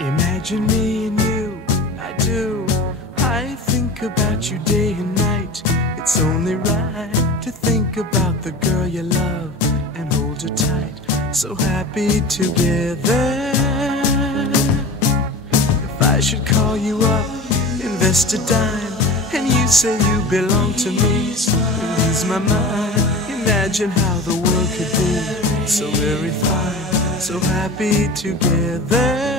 Imagine me and you, I do. I think about you day and night. It's only right to think about the girl you love and hold her tight. So happy together. If I should call you up, invest a dime, and you say you belong to me, it ease my mind. Imagine how the world could be so very fine, so happy together.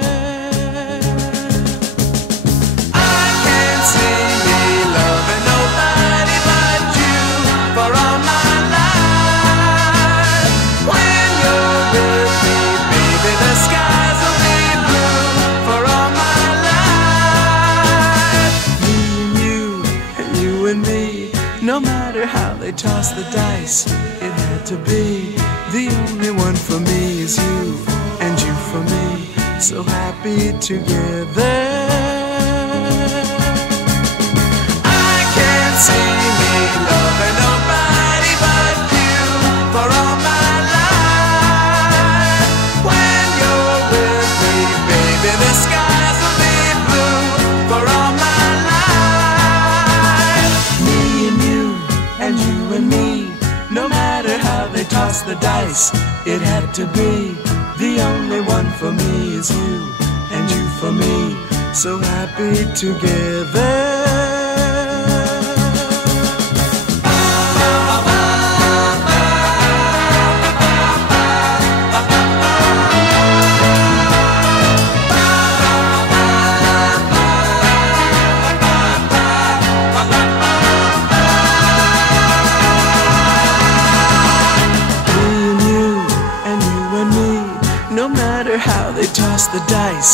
No matter how they toss the dice, it had to be. The only one for me is you, and you for me, so happy together. I can't see me loving nobody but you for all my life. When you're with me, baby, the skies will be blue for all my life. No matter how they toss the dice, it had to be. The only one for me is you, and you for me, so happy together. No matter how they toss the dice,